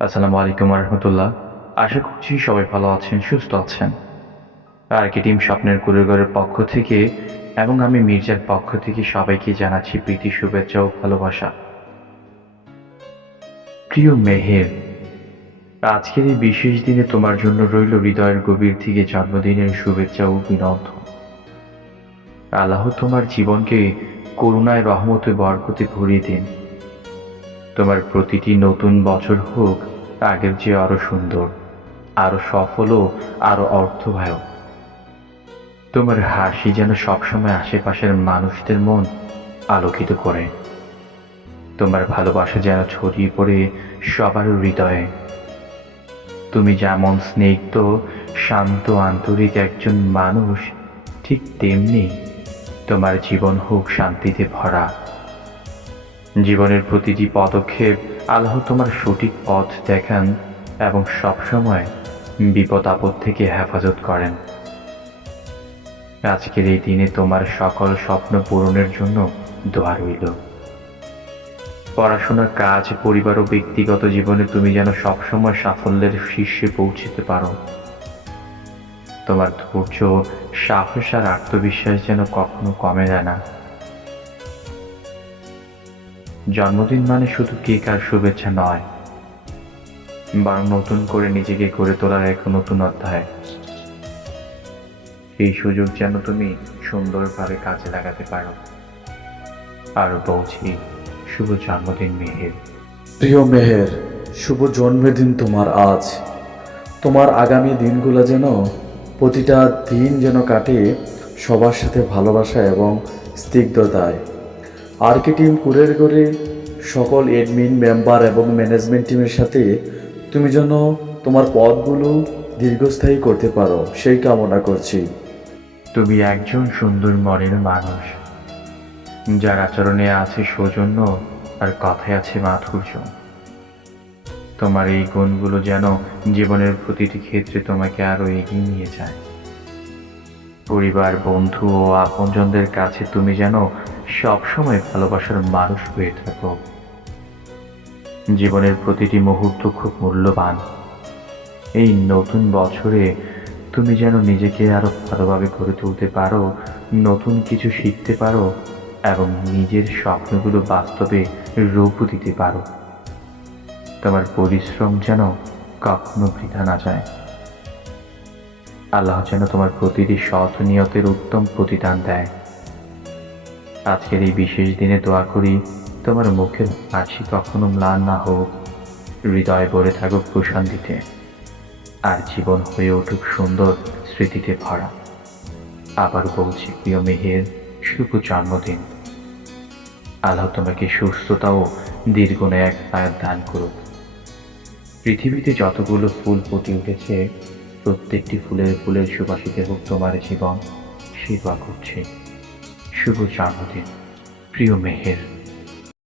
আসসালামু আলাইকুম রহমতুল্লাহ। আশা করছি সবাই ভালো আছেন, সুস্থ আছেন। আরকে টিম স্বপ্নের কুড়েঘরের পক্ষ থেকে এবং আমি মির্জার পক্ষ থেকে সবাইকে জানাচ্ছি প্রীতি, শুভেচ্ছা ও ভালোবাসা। প্রিয় মেহের, আজকের এই বিশেষ দিনে তোমার জন্য রইল হৃদয়ের গভীর থেকে জন্মদিনের শুভেচ্ছা ও অভিনন্দন। আল্লাহ তোমার জীবনকে করুণায়, রহমতে, বরকতে ভরিয়ে দিন। তোমার প্রতিটি নতুন বছর হোক আগের চেয়ে আরো সুন্দর, আরো সফল ও আরো অর্থবাহ। তোমার হাসি যেন সবসময় আশেপাশের মানুষদের মন আলোকিত করে। তোমার ভালোবাসা যেন ছড়িয়ে পড়ে সবার হৃদয়ে। তুমি যেমন স্নিগ্ধ, শান্ত, আন্তরিক একজন মানুষ, ঠিক তেমনি তোমার জীবন হোক শান্তিতে ভরা। জীবনের প্রতিটি পদক্ষেপ আল্লাহ তোমার সঠিক পথ দেখান এবং সবসময় বিপদ আপদ থেকে হেফাজত করেন। আজকের এই দিনে তোমার সকল স্বপ্ন পূরণের জন্য দোয়া রইল। পড়াশোনা, কাজ, পরিবার ও ব্যক্তিগত জীবনে তুমি যেন সবসময় সাফল্যের শীর্ষে পৌঁছতে পারো। তোমার ধৈর্য, সাহস আর আত্মবিশ্বাস যেন কখনো কমে যায় না। জন্মদিন মানে শুধু কেক আর শুভেচ্ছা নয়, বরং নতুন করে নিজেকে গড়ে তোলার এক নতুন অধ্যায়। এই সুযোগ যেন তুমি সুন্দরভাবে কাজে লাগাতে পারো। আর বলছি, শুভ জন্মদিন মেহের। প্রিয় মেহের, শুভ জন্মদিন তোমার আজ। তোমার আগামী দিনগুলো যেন প্রতিটা দিন যেন কাটে সবার সাথে ভালোবাসা এবং স্নিগ্ধতায়। আরকে টিম কুরের করে সকল এডমিন মেম্বার এবং ম্যানেজমেন্ট টিমের সাথে তুমি যেন তোমার পদগুলো দীর্ঘস্থায়ী করতে পারো সেই কামনা করছি। তুমি একজন সুন্দর মনের মানুষ, যার আচরণে আছে সৌজন্য আর কথায় আছে মাধুর্য। তোমার এই গুণগুলো যেন জীবনের প্রতিটি ক্ষেত্রে তোমাকে আরো এগিয়ে নিয়ে যায়। পরিবার, বন্ধু ও আপনজনদের কাছে তুমি যেন সবসময় ভালোবাসার মানুষ হয়ে থাকো। জীবনের প্রতিটি মুহূর্ত খুব মূল্যবান। এই নতুন বছরে তুমি যেন নিজেকে আরো ভালোভাবে গড়ে তুলতে পারো, নতুন কিছু শিখতে পারো এবং নিজের স্বপ্নগুলো বাস্তবে রূপ দিতে পারো। তোমার পরিশ্রম যেন কখনো বৃথা না যায়। আল্লাহ যেন তোমার প্রতিটি সৎ নিয়তের উত্তম প্রতিদান দেয়। আজকের এই বিশেষ দিনে দোয়া করি, তোমার মুখের হাসি কখনো ম্লান না হোক, হৃদয় ভরে থাকুক প্রশান্তিতে, আর জীবন হয়ে উঠুক সুন্দর স্মৃতিতে ভরা। আবার বলছি, প্রিয় মেহের, শুভ জন্মদিন। আল্লাহ তোমাকে সুস্থতা ও দীর্ঘ এক হায়াত দান করুক। পৃথিবীতে যতগুলো ফুল ফুটে উঠেছে, প্রত্যেকটি ফুলের ফুলের সুবাসিতে হোক তোমার জীবন, সে দোয়া করছি। শুভ জন্মদিন, প্রিয় মেহের।